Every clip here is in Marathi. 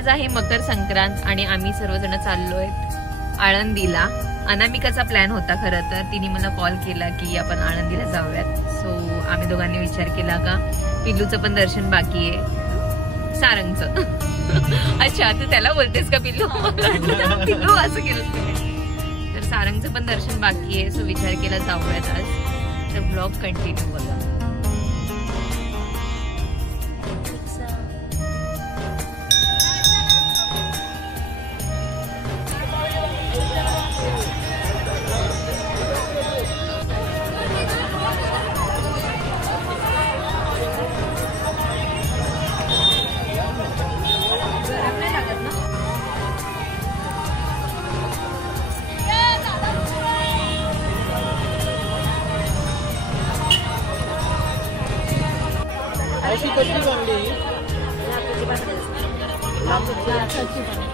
आज आहे मकर संक्रांत आणि आम्ही सर्वजण चाललोय आळंदीला. अनामिकाचा प्लॅन होता खरं तर. तिने मला कॉल केला की आपण आळंदीला जाऊयात. सो आम्ही दोघांनी विचार केला का पिल्लूचं पण दर्शन बाकी आहे, सारंगचं. अच्छा, तू त्याला बोलतेस का पिल्लू? पिल्लू असं केलं तर सारंगचं पण दर्शन बाकी आहे. सो विचार केला जाऊयात आज. तर ब्लॉग कंटिन्यू बघा.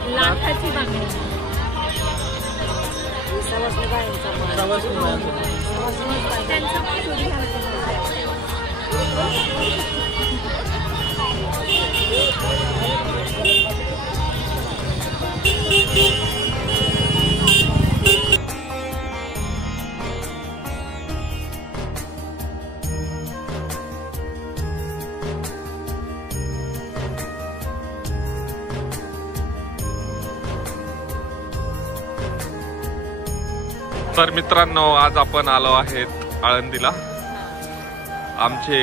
लाखाची बांगडी. तर मित्रांनो, आज आपण आलो आहेत आळंदीला. आमचे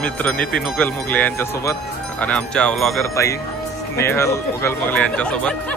मित्र नितीन उगलमुगले यांच्यासोबत आणि आमच्या व्लॉगर ताई स्नेहल उगलमुगले यांच्यासोबत.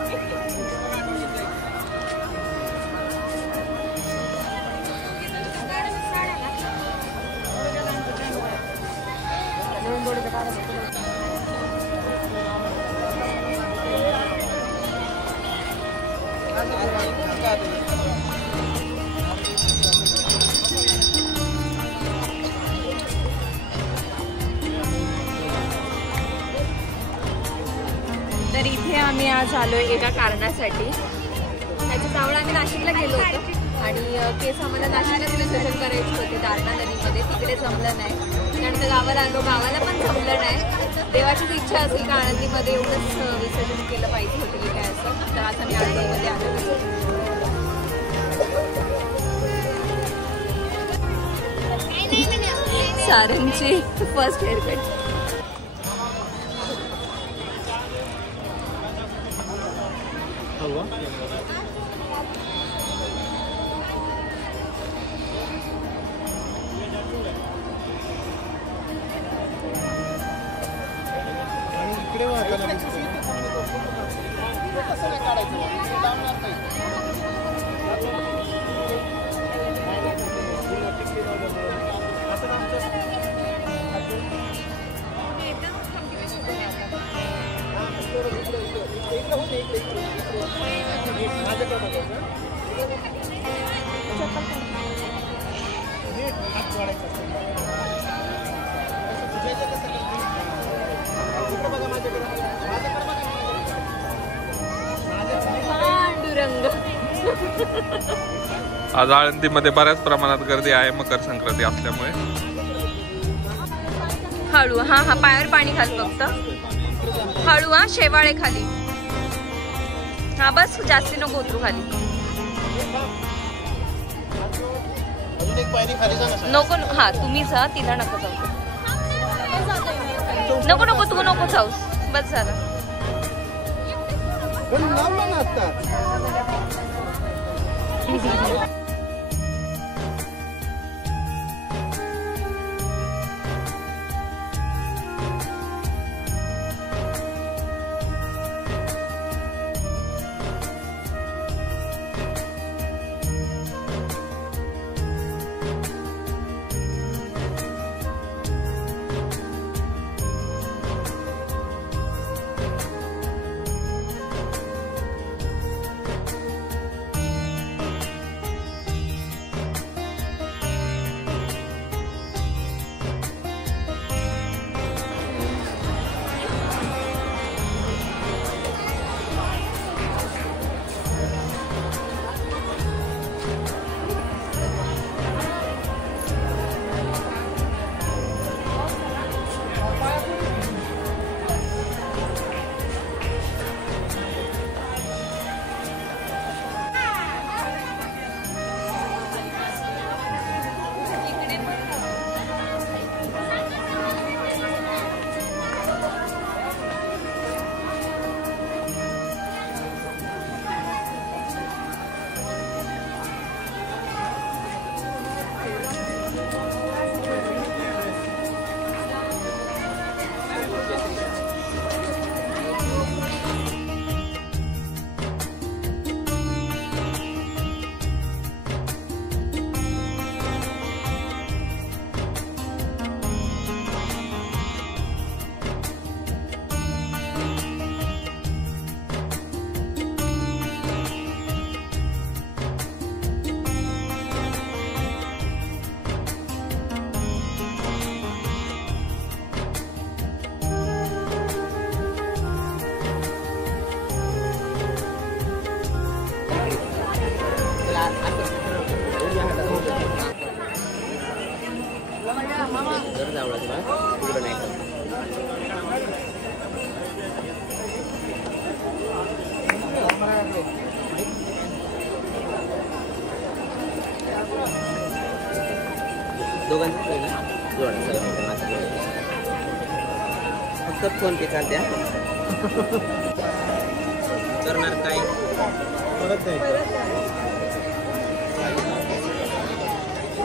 तर इथे आम्ही आज आलोय एका कारणासाठी. त्याच्या जावळ आम्ही नाशिकला गेलो होतो आणि केस आम्हाला नाशिकलाच विसर्जन करायचे होते दारणा नदीमध्ये. तिकडे जमलं नाही. त्यानंतर गावाला आलो, गावाला पण जमलं नाही. देवाचीच इच्छा असेल का आळंदीमध्ये एवढंच विसर्जन केलं पाहिजे होतं की काय असं. तर आज आम्ही आळंदीमध्ये आलो. सारंगची फर्स्ट हेअरकट. आज आळंदीमध्ये बऱ्याच प्रमाणात गर्दी आहे मकर संक्रांती असल्यामुळे. हळू. हा हा, पायावर पाणी घाल फक्त. हळू. हा, शेवाळे खाली. हा बस, जास्ती नको उतरू खाली. नको. हा, तुम्ही जा, तिला नको जाऊ. नको नको, तू नको जाऊस. बस झालं. दोघांचं आहे ना जोडा सगळं फक्त फोन पे चालते करणार काय परत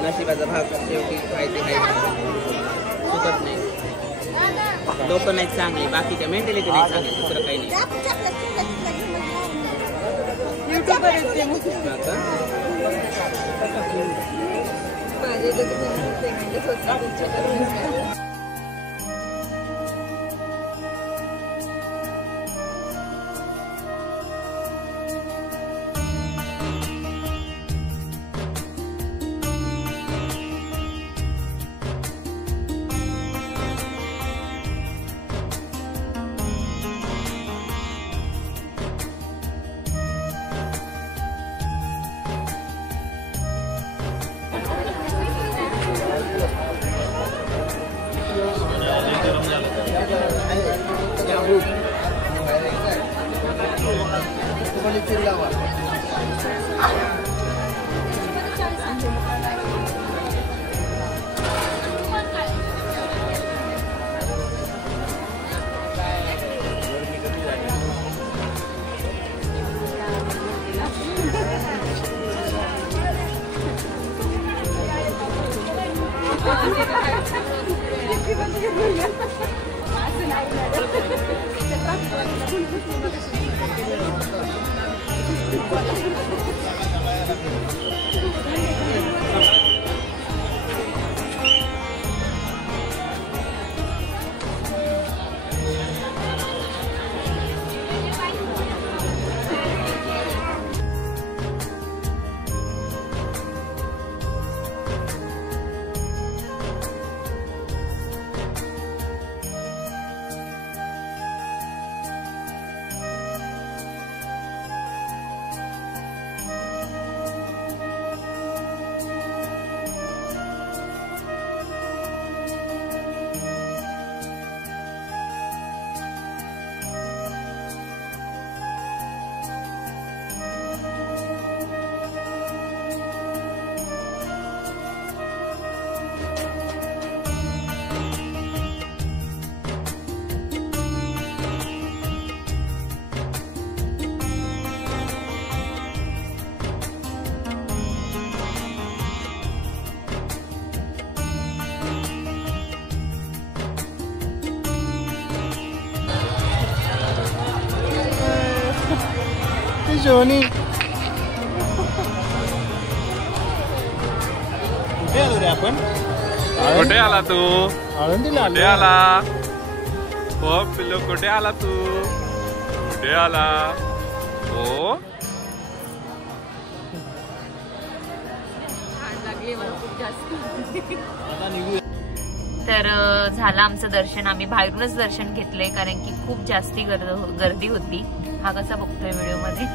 नशिबाचा भाग शेवटी फायदे चुकत नाही लोक नाही चांगली बाकीच्या मेंटॅलिटी नाही चांगली दुसरं काही नाही शोनी कुठे आलो रे आपण कुठे आला तू आळंदीला कुठे आला हो पिल्लू कुठे आला तू कुठे आला हो तर झालं आमचं दर्शन आम्ही बाहेरूनच दर्शन घेतलंय कारण की खूप जास्ती गर्दी होती हा कसा बघतोय व्हिडिओ मध्ये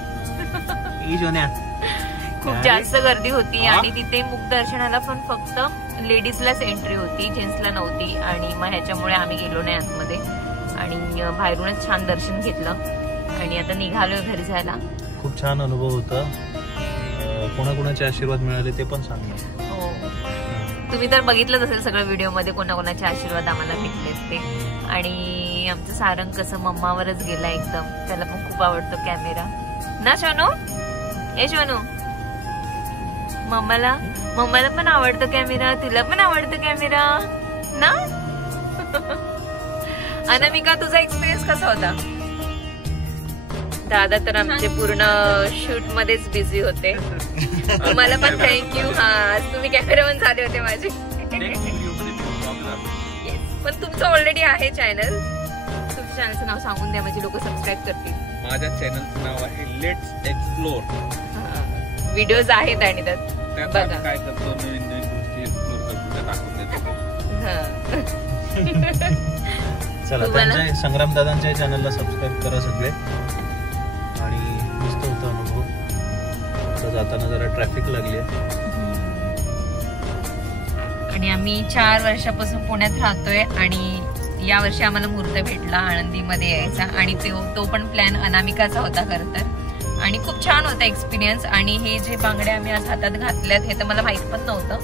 खूप जास्त गर्दी होती आणि तिथे मुख दर्शनाला पण फक्त लेडीजलाच एंट्री होती जेंट्सला नव्हती आणि मग ह्याच्यामुळे आम्ही गेलो नाही आतमध्ये आणि बाहेरूनच छान दर्शन घेतलं आणि आता निघालोय घरी जायला. खूप छान अनुभव होता. कोणाकोणाचे आशीर्वाद मिळाले ते पण सांगा. हो तुम्ही तर बघितलंच असेल सगळं व्हिडिओ मध्ये कोणाकोणाचे आशीर्वाद आम्हाला भेटलेत ते. आणि आमचं सारंग कसं मम्मावरच गेला एकदम त्याला पण खूप आवडतो कॅमेरा ना शोनू ये शोनू मम्माला पण आवडतो कॅमेरा तुला पण आवडतो कॅमेरा ना. अनामिका तुझा एक्सपिरियन्स कसा होता. दादा तर आमचे पूर्ण शूट मध्येच बिझी होते. तुम्हाला पण थँक्यू. हा आज तुम्ही कॅमेरामन झाले होते माझे. पण तुमचं ऑलरेडी आहे चॅनल. तुमच्या चॅनलचं नाव सांगून द्या म्हणजे लोक सबस्क्राईब करतील. माझ्या चॅनलचं नाव आहे लेट्स एक्सप्लोर. व्हिडिओज आहेत आणि त्यात बघा काय करतो नवीन नवीन गोष्टी एक्सप्लोर करतो टाकून देतो. चला त्यांच्या संग्राम दादांच्या चॅनलला सबस्क्राईब करा सगळे. आणि मस्त होता अनुभव. आता जाताना जरा ट्रॅफिक लागली आणि आम्ही 4 वर्षापासून पुण्यात राहतोय आणि या वर्षी आम्हाला मुहूर्त भेटला आळंदीमध्ये यायचा आणि तो पण प्लॅन अनामिकाचा होता खरं तर. आणि खूप छान होता एक्सपिरियन्स. आणि हे जे बांगड्या आम्ही आज हातात घातल्यात हे तर मला माहित पण नव्हतं.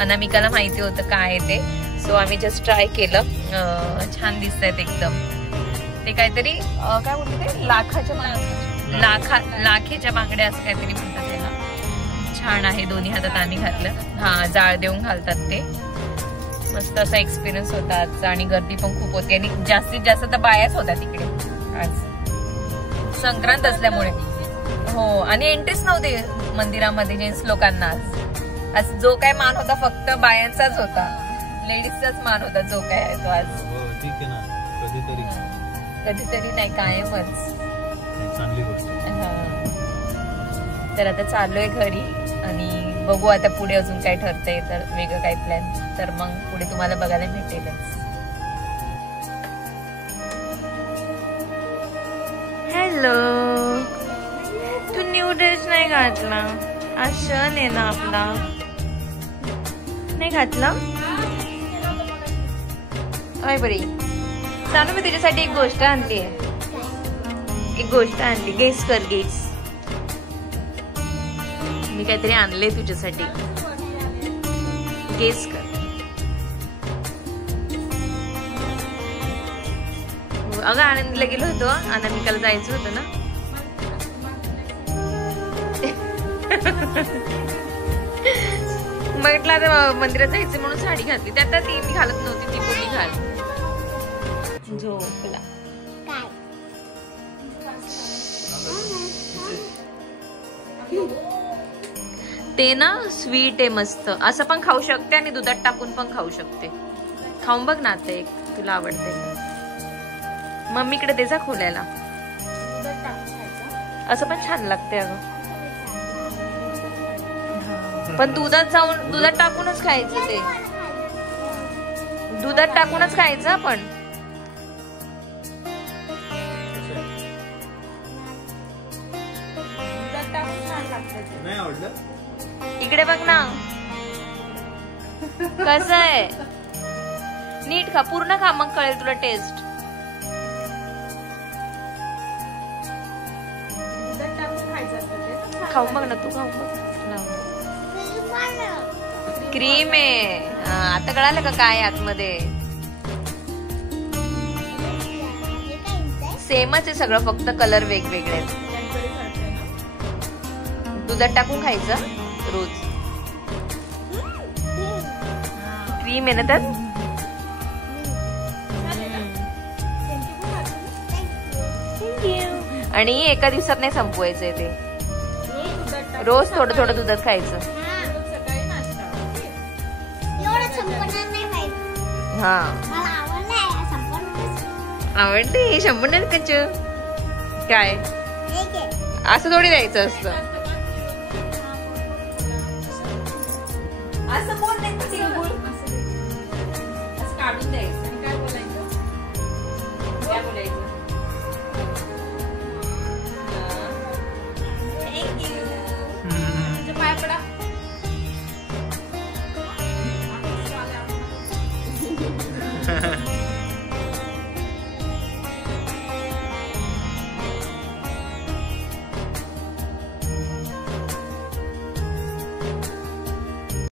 अनामिकाला माहिती होतं काय आहे ते, सो आम्ही जस्ट ट्राय केलं. छान दिसत आहेत एकदम. ते काहीतरी काय बोलते ते लाखेच्या बांगड्या असं काहीतरी म्हणतात त्याला. छान आहे. दोन्ही हातात आम्ही घातलं. हा, जाळ देऊन घालतात ते. मस्त असा एक्सपिरियन्स होता आजचा. आणि गर्दी पण खूप होती आणि जास्तीत जास्त तर बायाच होत्या तिकडे आज, संक्रांत असल्यामुळे. हो, आणि एंट्रीच नव्हते मंदिरामध्ये जेंट्स लोकांना. आज जो काय मान होता फक्त बायांचाच होता, लेडीजचाच मान होता जो काय आहे तो आज. ठीक आहे ना, कधीतरी नाही, कायमच. चांगली गोष्ट. तर आता चाललोय घरी आणि बघू आता पुढे अजून काय ठरतंय, तर वेगळं काही प्लॅन तर मग पुढे तुम्हाला बघायला भेटेलच. हॅलो, तू न्यू ड्रेस नाही घातला? आज सण आहे ना आपला, नाही घातला? अय बरी सांगू, मी तुझ्यासाठी एक गोष्ट आणली आहे. गेस कर, गेस. मी काहीतरी आणले तुझ्यासाठी, गेस कर. अगं आनंदीला गेलो होतो, अनामिकाला जायचं होतं ना. म्हटलं आता मंदिरात जायचं म्हणून साडी घातली. त्यात ती मी घालत नव्हती, ती बोलली घाल. झोपला. ते ना स्वीट आहे मस्त, असं पण खाऊ शकते आणि दुधात टाकून पण खाऊ शकते. खाऊन बघ ना आता एक, तुला आवडते. मम्मीकडे दे जा खोलायला. असं पण छान लागते अगं. पण दुधात टाकूनच खायचं ते. दुधात टाकूनच खायचं आपण. नाही आवडलं? इकडे बघ ना कसं आहे. नीट खा, पूर्ण खा, मग कळेल तुला टेस्ट. खाऊन बघ ना तू, खाऊन बघ. क्रीम आहे. आता कळालं का काय आतमध्ये? सेमच आहे सगळं, फक्त कलर वेगवेगळे आहेत. दुधात टाकून खायचं रोज. क्रीम आहे ना त्यात. आणि एका दिवसात नाही संपवायचंय ते. रोज थोडं थोडं दुधात खायचं. हा, आवडते. शंभर कच काय असं थोडी द्यायचं असतं. असं बोल नाही, असं काढून द्यायचं. काय बोलायचं? काय बोलायचं? थँक्यू. पाय पडा.